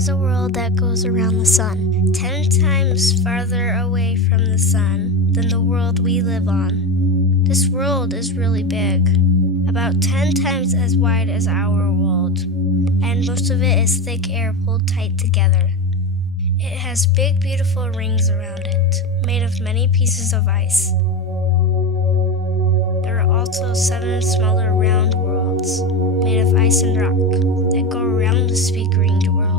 is a world that goes around the sun, 10 times farther away from the sun than the world we live on. This world is really big, about 10 times as wide as our world, and most of it is thick air pulled tight together. It has big, beautiful rings around it, made of many pieces of ice. There are also 7 smaller round worlds, made of ice and rock, that go around this big ringed world.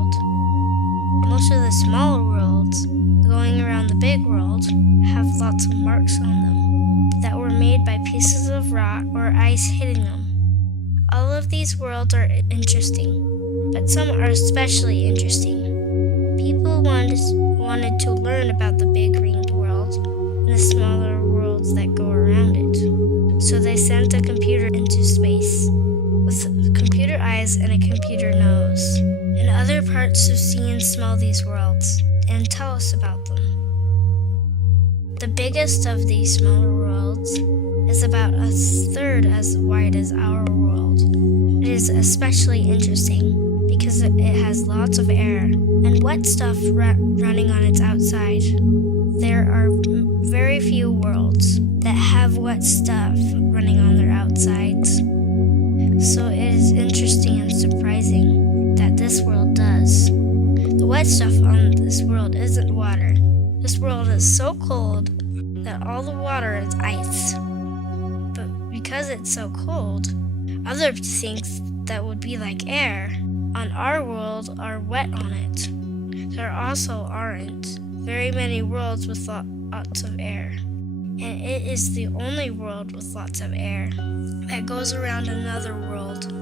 Most of the smaller worlds, going around the big world, have lots of marks on them that were made by pieces of rock or ice hitting them. All of these worlds are interesting, but some are especially interesting. People wanted to learn about the big ringed world and the smaller worlds that go around it. So they sent a computer into space with computer eyes and a computer nose and other parts to see and smell these worlds and tell us about them. The biggest of these smaller worlds is about a third as wide as our world. It is especially interesting because it has lots of air and wet stuff running on its outside. There are very few worlds that have wet stuff running on their outsides. So it is interesting and surprising that this world does. The wet stuff on this world isn't water. This world is so cold that all the water is ice. But because it's so cold, other things that would be like air on our world are wet on it. There also aren't very many worlds with lots of air. And it is the only world with lots of air that goes around another world.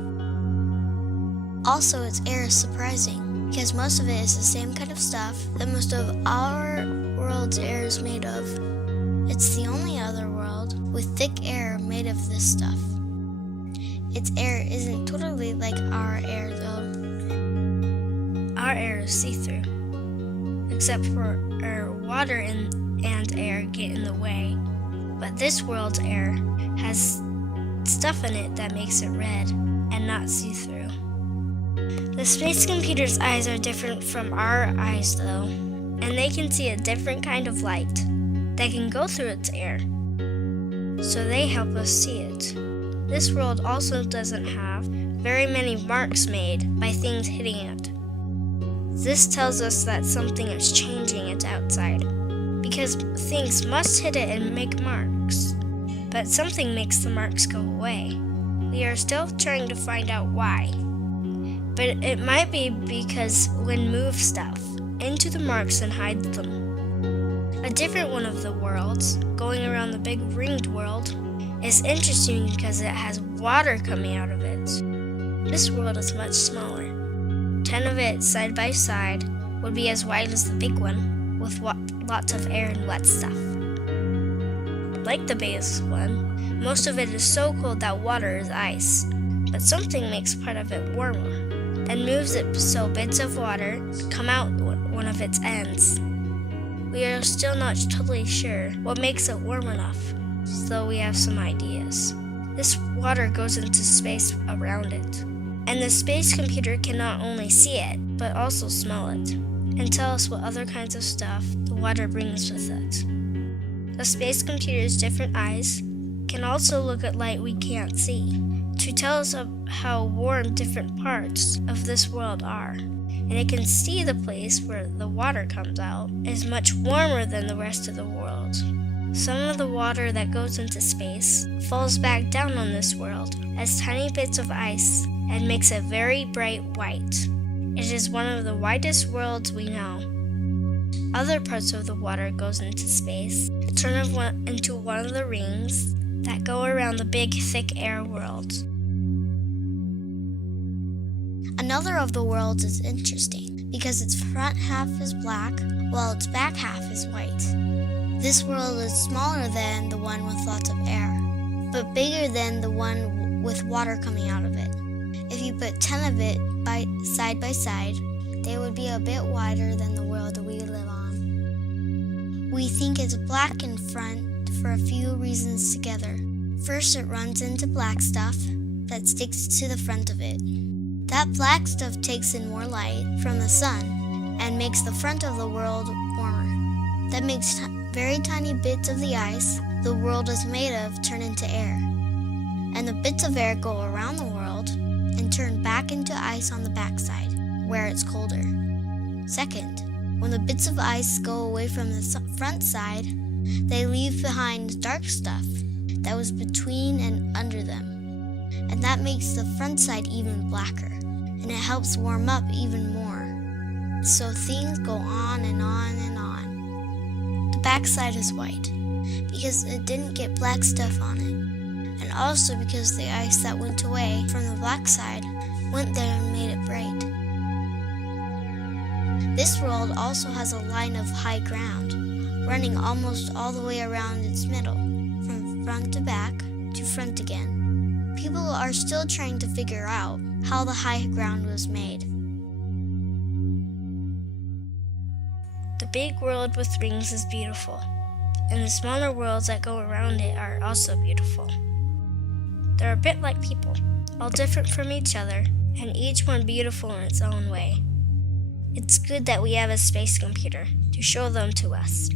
Also, its air is surprising because most of it is the same kind of stuff that most of our world's air is made of. It's the only other world with thick air made of this stuff. Its air isn't totally like our air though. Our air is see-through, except for water and air get in the way. But this world's air has stuff in it that makes it red and not see-through. The space computer's eyes are different from our eyes though, and they can see a different kind of light that can go through its air. So they help us see it. This world also doesn't have very many marks made by things hitting it. This tells us that something is changing its outside, because things must hit it and make marks. But something makes the marks go away. We are still trying to find out why. But it might be because wind moves stuff into the marks and hides them. A different one of the worlds, going around the big ringed world, is interesting because it has water coming out of it. This world is much smaller. 10 of it side by side would be as wide as the big one, with lots of air and wet stuff. Like the biggest one, most of it is so cold that water is ice, but something makes part of it warmer and moves it so bits of water come out one of its ends. We are still not totally sure what makes it warm enough, though we have some ideas. This water goes into space around it, and the space computer can not only see it, but also smell it, and tell us what other kinds of stuff the water brings with it. The space computer's different eyes can also look at light we can't see, to tell us how warm different parts of this world are. And it can see the place where the water comes out is much warmer than the rest of the world. Some of the water that goes into space falls back down on this world as tiny bits of ice and makes it very bright white. It is one of the whitest worlds we know. Other parts of the water goes into space to turn into one of the rings that go around the big thick air world. Another of the worlds is interesting because its front half is black while its back half is white. This world is smaller than the one with lots of air, but bigger than the one with water coming out of it. If you put 10 of it side by side, they would be a bit wider than the world that we live on. We think it's black in front for a few reasons together. First, it runs into black stuff that sticks to the front of it. That black stuff takes in more light from the sun and makes the front of the world warmer. That makes very tiny bits of the ice the world is made of turn into air. And the bits of air go around the world and turn back into ice on the backside, where it's colder. Second, when the bits of ice go away from the front side, they leave behind dark stuff that was between and under them. And that makes the front side even blacker, and it helps warm up even more. So things go on and on and on. The backside is white, because it didn't get black stuff on it, and also because the ice that went away from the black side went there and made it bright. This world also has a line of high ground, running almost all the way around its middle, from front to back to front again. People are still trying to figure out how the high ground was made. The big world with rings is beautiful, and the smaller worlds that go around it are also beautiful. They're a bit like people, all different from each other, and each one beautiful in its own way. It's good that we have a space computer to show them to us,